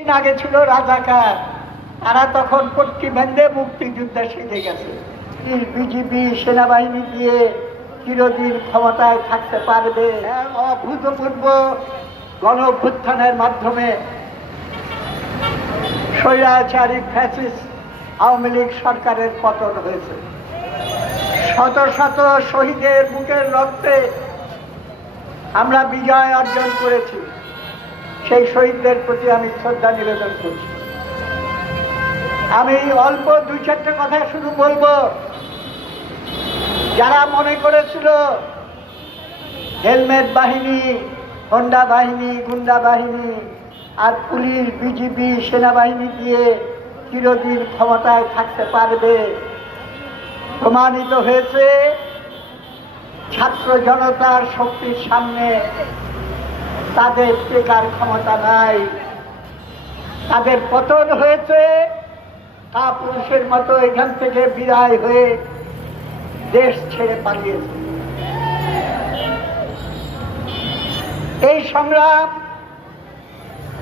দিন আগে ছিল রাজাকার। তারা তখন পট্টি বেঁধে মুক্তিযুদ্ধে শিখে গেছে। বিজেপি সেনাবাহিনী দিয়ে চিরদিন ক্ষমতায় থাকতে পারবে। অভূতপূর্ব গণ অভ্যুত্থানের মাধ্যমে স্বৈরাচারী ফ্যাসিস আওয়ামী লীগ সরকারের পতন হয়েছে। শত শত শহীদের বুকের রক্তে আমরা বিজয় অর্জন করেছি। সেই শহীদদের প্রতি আমি শ্রদ্ধা নিবেদন করছি। আমি অল্প দুই চারটে কথা শুধু বলব। যারা মনে করেছিল, হেলমেট বাহিনী, হন্ডা বাহিনী, গুন্ডা বাহিনী, আর পুলিশ, বিজিবি, সেনাবাহিনী দিয়ে চিরদিন ক্ষমতায় থাকতে পারবে, প্রমাণিত হয়েছে, ছাত্র জনতার শক্তির সামনে তাদের টেকার ক্ষমতা নাই। তাদের পতন হয়েছে, তা পুরুষের মতো এখান থেকে বিদায় হয়ে দেশ ছেড়ে পালিয়েছে। এই সংগ্রাম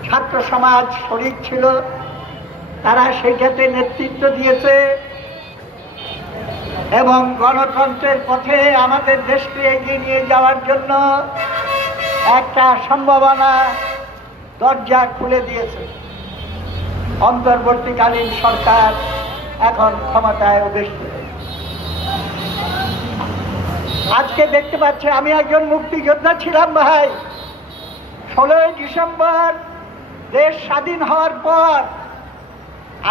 ছাত্র সমাজ শরিক ছিল, তারা সেইটাতে নেতৃত্ব দিয়েছে এবং গণতন্ত্রের পথে আমাদের দেশকে এগিয়ে নিয়ে যাওয়ার জন্য একটা সম্ভাবনা দরজা খুলে দিয়েছে। অন্তর্বর্তীকালীন সরকার এখন ক্ষমতায় অধিষ্ঠিত আজকে দেখতে পাচ্ছি আমি একজন মুক্তিযোদ্ধা ছিলাম ভাই। ষোলোই ডিসেম্বর দেশ স্বাধীন হওয়ার পর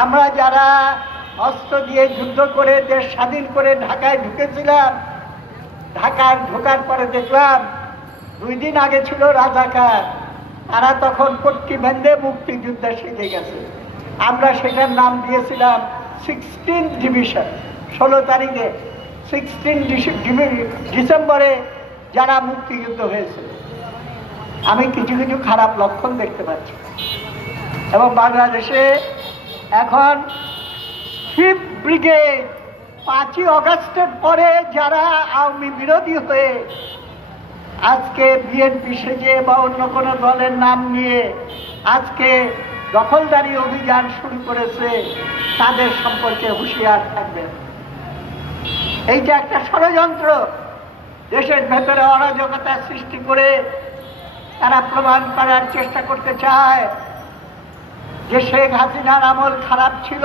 আমরা যারা অস্ত্র দিয়ে যুদ্ধ করে দেশ স্বাধীন করে ঢাকায় ঢুকেছিলাম, ঢাকার ঢোকার পরে দেখলাম দুই দিন আগে ছিল রাজাকার। তারা তখন পট্টি বেঁধে মুক্তিযুদ্ধে শিখে গেছে। আমরা সেটার নাম দিয়েছিলাম সিক্সটিন ডিভিশন। ষোলো তারিখে সিক্সটিন ডিসেম্বরে যারা মুক্তিযুদ্ধ হয়েছে। আমি কিছু কিছু খারাপ লক্ষণ দেখতে পাচ্ছি। এবং বাংলাদেশে এখন ফিফথ ব্রিগেড পাঁচই অগাস্টের পরে যারা আওয়ামী বিরোধী হয়ে আজকে বিএনপি সেজে বা অন্য কোনো দলের নাম নিয়ে আজকে দখলদারি অভিযান শুরু করেছে, তাদের সম্পর্কে হুঁশিয়ার থাকবেন। এইটা একটা ষড়যন্ত্র। দেশের ভেতরে অরাজকতা সৃষ্টি করে তারা প্রমাণ করার চেষ্টা করতে চায় যে শেখ হাসিনার আমল খারাপ ছিল,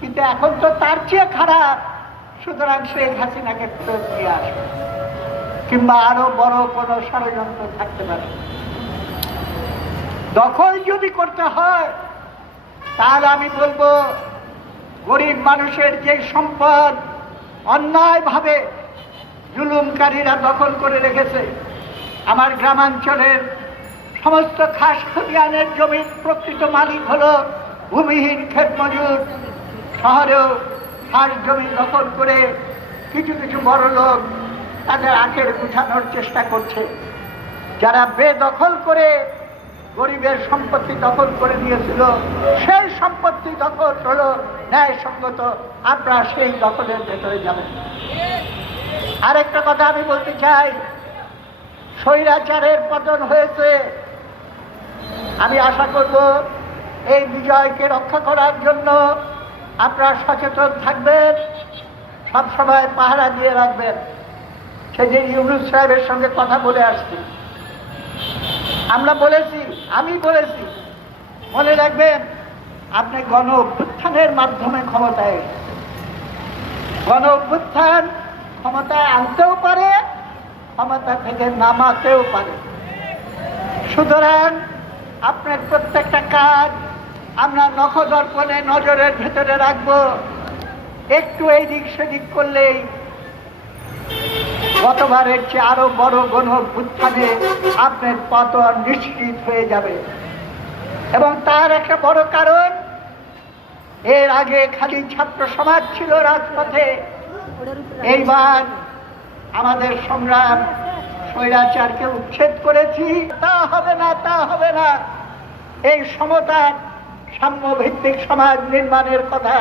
কিন্তু এখন তো তার চেয়ে খারাপ। সুতরাং শেখ হাসিনাকে ফেরত নিয়ে আসবে কিংবা আরও বড় কোনো ষড়যন্ত্র থাকতে পারে। দখল যদি করতে হয়, তাহলে আমি বলব, গরিব মানুষের যে সম্পদ অন্যায়ভাবে জুলুমকারীরা দখল করে রেখেছে, আমার গ্রামাঞ্চলের সমস্ত খাস খতিয়ানের জমির প্রকৃত মালিক হলো ভূমিহীন ক্ষেত মজুর শহরেও খাস জমি দখল করে কিছু কিছু বড় লোক তাদের আখের গুছানোর চেষ্টা করছে। যারা বেদখল করে গরিবের সম্পত্তি দখল করে নিয়েছিল, সেই সম্পত্তি দখল হলো ন্যায়সঙ্গত। আপনারা সেই দখলের ভেতরে যাবেন আরেকটা কথা আমি বলতে চাই, স্বৈরাচারের পতন হয়েছে। আমি আশা করব এই বিজয়কে রক্ষা করার জন্য আপনারা সচেতন থাকবেন, সবসময় পাহারা দিয়ে রাখবেন। সেদিন ইউনুস সাহেবের সঙ্গে কথা বলে আসছি। আমরা বলেছি, আমি বলেছি, মনে রাখবেন, আপনি গণ অভ্যুত্থানের মাধ্যমে ক্ষমতায় গণ অভ্যুত্থান ক্ষমতায় আনতেও পারে, ক্ষমতা থেকে নামাতেও পারে। সুতরাং আপনার প্রত্যেকটা কাজ আমরা নখদর্পণে নজরের ভেতরে রাখব। একটু এই দিক সেদিক করলেই গতবারের চেয়ে আরও বড় গণ অভ্যুত্থানে আপনার পতন নিশ্চিত হয়ে যাবে। এবং তার একটা বড় কারণ, এর আগে খালি ছাত্র সমাজ ছিল রাজপথে। এইবার আমাদের সংগ্রাম স্বৈরাচারকে উচ্ছেদ করেছি। তা হবে না, তা হবে না। এই সমতার সাম্যভিত্তিক সমাজ নির্মাণের কথা